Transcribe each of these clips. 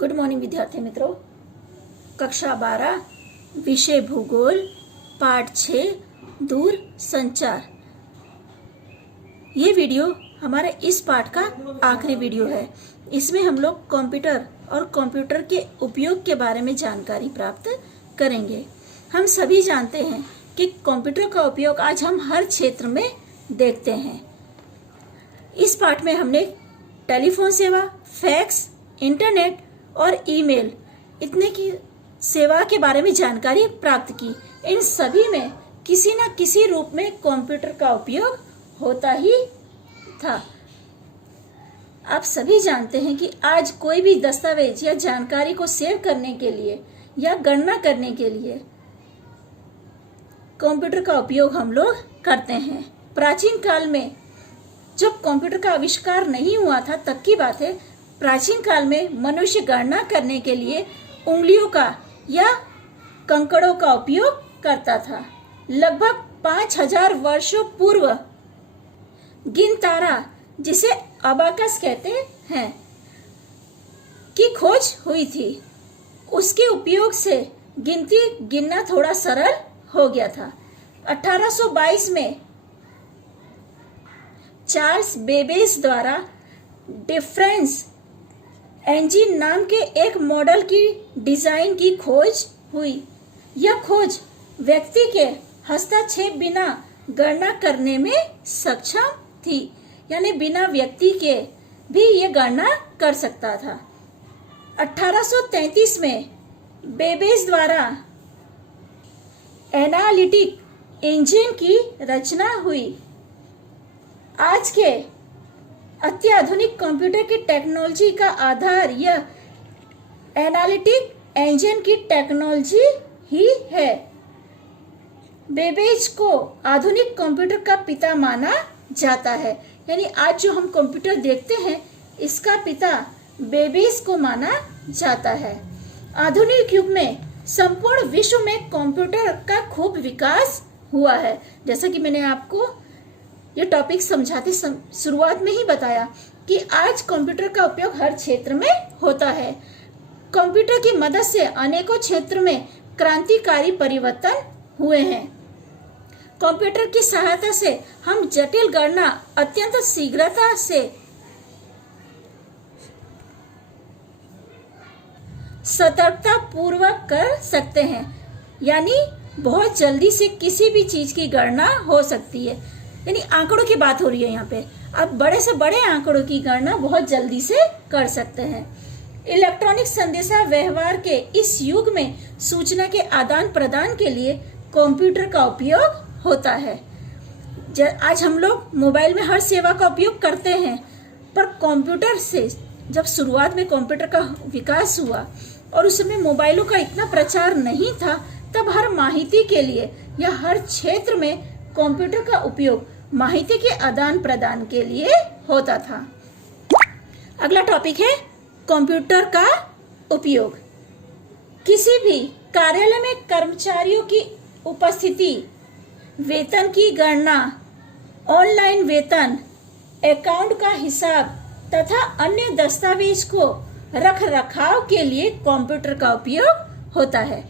Good morning विद्यार्थी मित्रों। कक्षा 12 विषय भूगोल पाठ 6 दूर संचार। ये वीडियो हमारे इस पाठ का आखिरी वीडियो है। इसमें हम लोग कंप्यूटर और कंप्यूटर के उपयोग के बारे में जानकारी प्राप्त करेंगे। हम सभी जानते हैं कि कंप्यूटर का उपयोग आज हम हर क्षेत्र में देखते हैं। इस पाठ में हमने टेलीफोन सेवा, फैक्स, इंटरनेट और ईमेल इतने की सेवा के बारे में जानकारी प्राप्त की। इन सभी में किसी न किसी रूप में कंप्यूटर का उपयोग होता ही था। आप सभी जानते हैं कि आज कोई भी दस्तावेज या जानकारी को सेव करने के लिए या गणना करने के लिए कंप्यूटर का उपयोग हम लोग करते हैं। प्राचीन काल में जब कंप्यूटर का आविष्कार नहीं हुआ था तब की बात है। प्राचीन काल में मनुष्य गणना करने के लिए उंगलियों का या कंकड़ों का उपयोग करता था। लगभग 5000 वर्षों पूर्व गिनतारा, जिसे अबाकस कहते हैं, की खोज हुई थी। उसके उपयोग से गिनती गिनना थोड़ा सरल हो गया था। 1822 में चार्ल्स बेबेज द्वारा डिफरेंस इंजन नाम के एक मॉडल की डिजाइन की खोज हुई। यह खोज व्यक्ति के हस्तक्षेप बिना गणना करने में सक्षम थी, यानी बिना व्यक्ति के भी ये गणना कर सकता था। 1833 में बेबेज द्वारा एनालिटिक इंजन की रचना हुई। आज के अत्याधुनिक कंप्यूटर की टेक्नोलॉजी का आधार यह एनालिटिक इंजन की टेक्नोलॉजी ही है। बेबेज को आधुनिक कंप्यूटर का पिता माना जाता है, यानी आज जो हम कंप्यूटर देखते हैं इसका पिता बेबेज को माना जाता है। आधुनिक युग में संपूर्ण विश्व में कंप्यूटर का खूब विकास हुआ है। जैसा कि मैंने आपको ये टॉपिक समझाते शुरुआत में ही बताया कि आज कंप्यूटर का उपयोग हर क्षेत्र में होता है। कंप्यूटर की मदद से अनेकों क्षेत्र में क्रांतिकारी परिवर्तन हुए हैं। कंप्यूटर की सहायता से हम जटिल गणना अत्यंत शीघ्रता से सतर्कता पूर्वक कर सकते हैं, यानी बहुत जल्दी से किसी भी चीज की गणना हो सकती है। यानी आंकड़ों की बात हो रही है यहाँ पे। अब बड़े से बड़े आंकड़ों की गणना बहुत जल्दी से कर सकते हैं। इलेक्ट्रॉनिक संदेशा व्यवहार के इस युग में सूचना के आदान प्रदान के लिए कंप्यूटर का उपयोग होता है। आज हम लोग मोबाइल में हर सेवा का उपयोग करते हैं, पर कंप्यूटर से जब शुरुआत में कंप्यूटर का विकास हुआ और उस समय मोबाइलों का इतना प्रचार नहीं था, तब हर माहिती के लिए या हर क्षेत्र में कंप्यूटर का उपयोग माहिती के आदान प्रदान के लिए होता था। अगला टॉपिक है कंप्यूटर का उपयोग। किसी भी कार्यालय में कर्मचारियों की उपस्थिति, वेतन की गणना, ऑनलाइन वेतन, अकाउंट का हिसाब तथा अन्य दस्तावेज को रख रखाव के लिए कंप्यूटर का उपयोग होता है।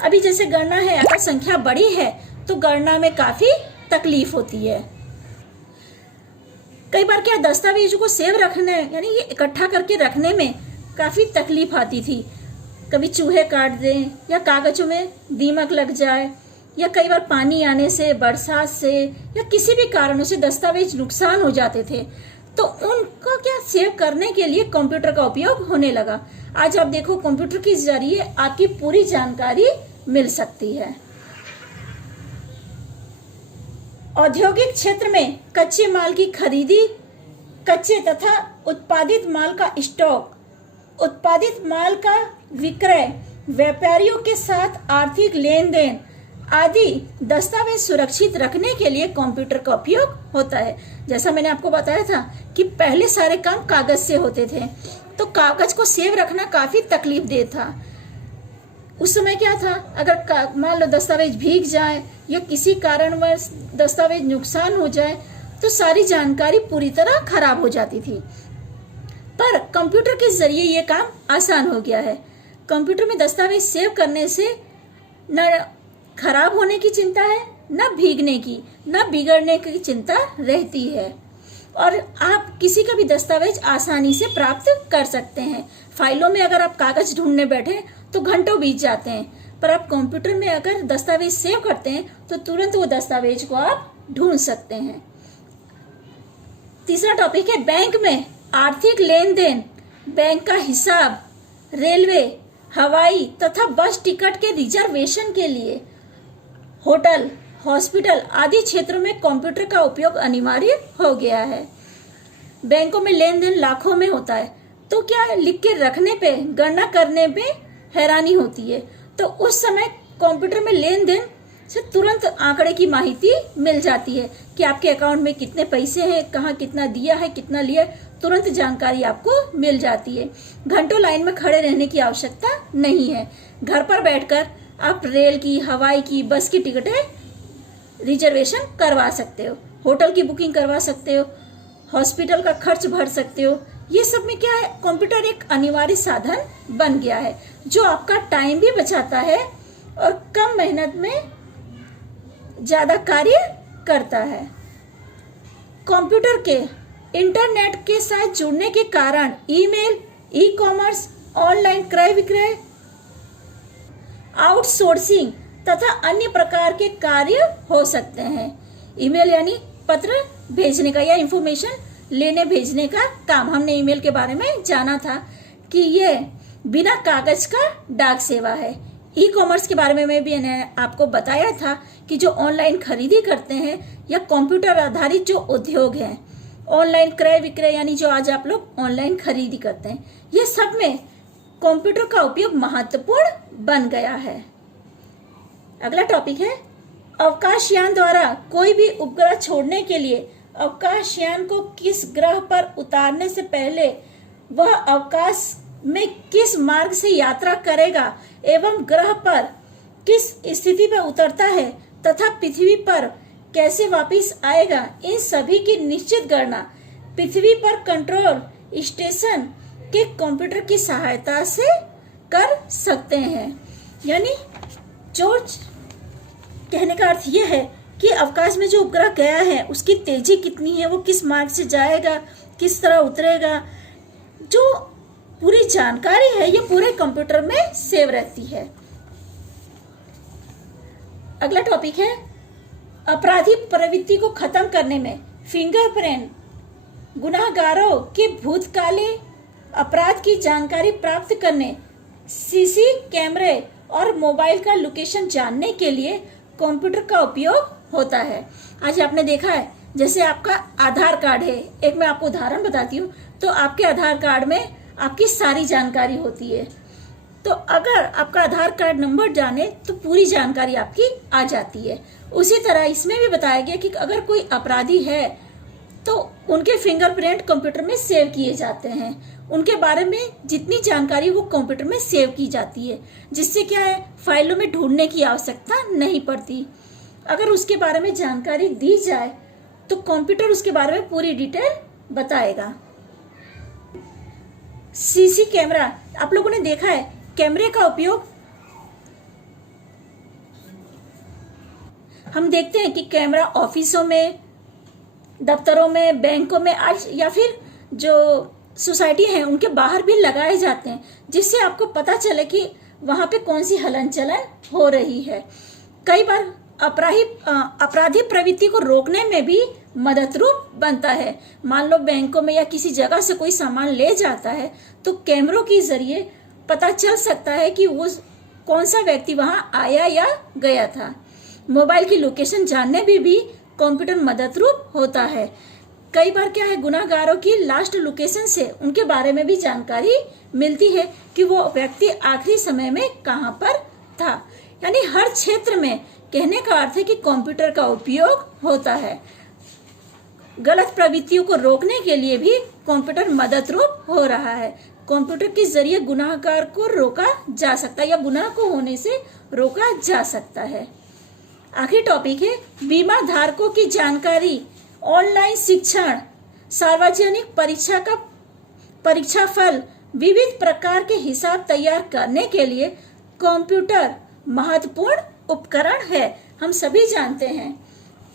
अभी जैसे गणना है, अगर संख्या बड़ी है तो गणना में काफी तकलीफ होती है। कई बार क्या दस्तावेजों को सेव रखने यानी ये इकट्ठा करके रखने में काफी तकलीफ आती थी। कभी चूहे काट दें या कागजों में दीमक लग जाए या कई बार पानी आने से, बरसात से या किसी भी कारणों से दस्तावेज नुकसान हो जाते थे, तो उनको क्या सेव करने के लिए कंप्यूटर का उपयोग होने लगा। आज आप देखो कंप्यूटर के जरिए आपकी पूरी जानकारी मिल सकती है। औद्योगिक क्षेत्र में कच्चे माल की खरीदी, कच्चे तथा उत्पादित माल का स्टॉक, उत्पादित माल का विक्रय, व्यापारियों के साथ आर्थिक लेन देन आदि दस्तावेज सुरक्षित रखने के लिए कंप्यूटर का उपयोग होता है। जैसा मैंने आपको बताया था कि पहले सारे काम कागज से होते थे, तो कागज को सेव रखना काफी तकलीफ दे था। उस समय क्या था, अगर मान लो दस्तावेज भीग जाए या किसी कारणवश दस्तावेज नुकसान हो जाए तो सारी जानकारी पूरी तरह खराब हो जाती थी। पर कंप्यूटर के जरिए ये काम आसान हो गया है। कंप्यूटर में दस्तावेज सेव करने से न खराब होने की चिंता है, न भीगने की, न बिगड़ने की चिंता रहती है और आप किसी का भी दस्तावेज आसानी से प्राप्त कर सकते हैं। फाइलों में अगर आप कागज ढूंढने बैठे तो घंटों बीत जाते हैं, पर आप कंप्यूटर में अगर दस्तावेज सेव करते हैं तो तुरंत वो दस्तावेज को आप ढूंढ सकते हैं। तीसरा टॉपिक है बैंक में आर्थिक लेन देन। बैंक का हिसाब, रेलवे, हवाई तथा बस टिकट के रिजर्वेशन के लिए होटल, हॉस्पिटल आदि क्षेत्रों में कंप्यूटर का उपयोग अनिवार्य हो गया है। बैंकों में लेन देन लाखों में होता है, तो क्या लिख के रखने पे, गणना करने में हैरानी होती है, तो उस समय कंप्यूटर में लेन देन से तुरंत आंकड़े की माहिती मिल जाती है कि आपके अकाउंट में कितने पैसे हैं, कहाँ कितना दिया है, कितना लिया है, तुरंत जानकारी आपको मिल जाती है। घंटों लाइन में खड़े रहने की आवश्यकता नहीं है। घर पर बैठकर आप रेल की, हवाई की, बस की टिकटें रिजर्वेशन करवा सकते हो, होटल की बुकिंग करवा सकते हो, हॉस्पिटल का खर्च भर सकते हो। ये सब में क्या है, कंप्यूटर एक अनिवार्य साधन बन गया है जो आपका टाइम भी बचाता है और कम मेहनत में ज्यादा कार्य करता है। कंप्यूटर के इंटरनेट के साथ जुड़ने के कारण ईमेल, ई-कॉमर्स, ऑनलाइन क्रय विक्रय, आउटसोर्सिंग तथा अन्य प्रकार के कार्य हो सकते हैं। ईमेल यानी पत्र भेजने का या इंफॉर्मेशन लेने भेजने का काम। हमने ईमेल के बारे में जाना था कि ये बिना कागज का डाक सेवा है। ई कॉमर्स के बारे में भी मैंने आपको बताया था कि जो ऑनलाइन खरीदी करते हैं या कंप्यूटर आधारित जो उद्योग हैं, ऑनलाइन क्रय विक्रय यानी जो आज आप लोग ऑनलाइन खरीदी करते हैं, ये सब में कंप्यूटर का उपयोग महत्वपूर्ण बन गया है। अगला टॉपिक है अवकाशयान द्वारा कोई भी उपग्रह छोड़ने के लिए अवकाशयान को किस ग्रह पर उतारने से पहले वह अवकाश में किस मार्ग से यात्रा करेगा एवं ग्रह पर किस स्थिति पर उतरता है तथा पृथ्वी पर कैसे वापस आएगा, इन सभी की निश्चित गणना पृथ्वी पर कंट्रोल स्टेशन के कंप्यूटर की सहायता से कर सकते हैं। यानी जो कहने का अर्थ यह है कि अवकाश में जो उपग्रह गया है उसकी तेजी कितनी है, वो किस मार्ग से जाएगा, किस तरह उतरेगा, जो पूरी जानकारी है ये पूरे कंप्यूटर में सेव रहती है। अगला टॉपिक है अपराधी प्रवृत्ति को खत्म करने में फिंगरप्रिंट गुनाहगारों के भूतकाले अपराध की जानकारी प्राप्त करने, सीसी कैमरे और मोबाइल का लोकेशन जानने के लिए कंप्यूटर का उपयोग होता है। आज आपने देखा है जैसे आपका आधार कार्ड है, एक मैं आपको उदाहरण बताती हूँ, तो आपके आधार कार्ड में आपकी सारी जानकारी होती है, तो अगर आपका आधार कार्ड नंबर जाने तो पूरी जानकारी आपकी आ जाती है। उसी तरह इसमें भी बताया गया कि अगर कोई अपराधी है तो उनके फिंगरप्रिंट कंप्यूटर में सेव किए जाते हैं, उनके बारे में जितनी जानकारी वो कंप्यूटर में सेव की जाती है, जिससे क्या है फाइलों में ढूंढने की आवश्यकता नहीं पड़ती। अगर उसके बारे में जानकारी दी जाए तो कंप्यूटर उसके बारे में पूरी डिटेल बताएगा। सीसी कैमरा, आप लोगों ने देखा है कैमरे का उपयोग हम देखते हैं कि कैमरा ऑफिसों में, दफ्तरों में, बैंकों में आज या फिर जो सोसाइटी है उनके बाहर भी लगाए जाते हैं, जिससे आपको पता चले कि वहां पे कौन सी हलन चलन हो रही है। कई बार अपराधी प्रवृत्ति को रोकने में भी मददरूप बनता है। मान लो बैंकों में या किसी जगह से कोई सामान ले जाता है तो कैमरों के जरिए पता चल सकता है कि वो कौन सा व्यक्ति वहां आया या गया था। मोबाइल की लोकेशन जानने में भी कंप्यूटर मददरूप होता है। कई बार क्या है गुनाहगारों की लास्ट लोकेशन से उनके बारे में भी जानकारी मिलती है कि वो व्यक्ति आखिरी समय में कहां पर था। यानी हर क्षेत्र में कहने का अर्थ है कि कंप्यूटर का उपयोग होता है। गलत प्रवृत्तियों को रोकने के लिए भी कंप्यूटर मददरूप हो रहा है। कंप्यूटर के जरिए गुनाहगार को रोका जा सकता है या गुनाह को होने से रोका जा सकता है। आखिरी टॉपिक है बीमा धारकों की जानकारी, ऑनलाइन शिक्षण, सार्वजनिक परीक्षा का परीक्षा फल, विविध प्रकार के हिसाब तैयार करने के लिए कंप्यूटर महत्वपूर्ण उपकरण है। हम सभी जानते हैं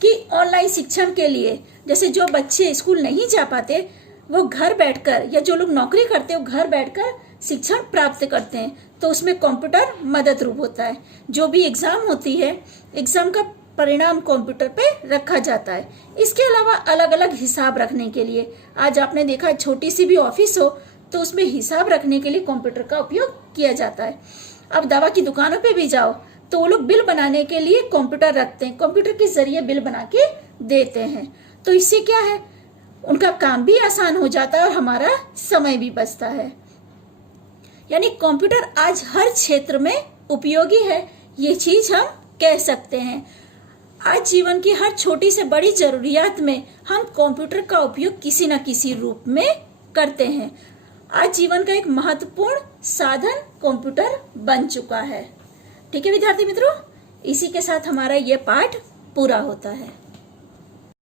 कि ऑनलाइन शिक्षण के लिए, जैसे जो बच्चे स्कूल नहीं जा पाते वो घर बैठकर, या जो लोग नौकरी करते हैं वो घर बैठकर शिक्षण प्राप्त करते हैं, तो उसमें कंप्यूटर मदद रूप होता है। जो भी एग्जाम होती है, एग्जाम का परिणाम कंप्यूटर पे रखा जाता है। इसके अलावा अलग अलग हिसाब रखने के लिए, आज आपने देखा छोटी सी भी ऑफिस हो तो उसमें हिसाब रखने के लिए कंप्यूटर का उपयोग किया जाता है। अब दवा की दुकानों पे भी जाओ तो वो लोग बिल बनाने के लिए कंप्यूटर रखते हैं, कंप्यूटर के जरिए बिल बना के देते हैं। तो इससे क्या है, उनका काम भी आसान हो जाता है और हमारा समय भी बचता है। यानी कंप्यूटर आज हर क्षेत्र में उपयोगी है, ये चीज हम कह सकते हैं। आज जीवन की हर छोटी से बड़ी जरूरियात में हम कंप्यूटर का उपयोग किसी न किसी रूप में करते हैं। आज जीवन का एक महत्वपूर्ण साधन कंप्यूटर बन चुका है। ठीक है विद्यार्थी मित्रों, इसी के साथ हमारा ये पाठ पूरा होता है।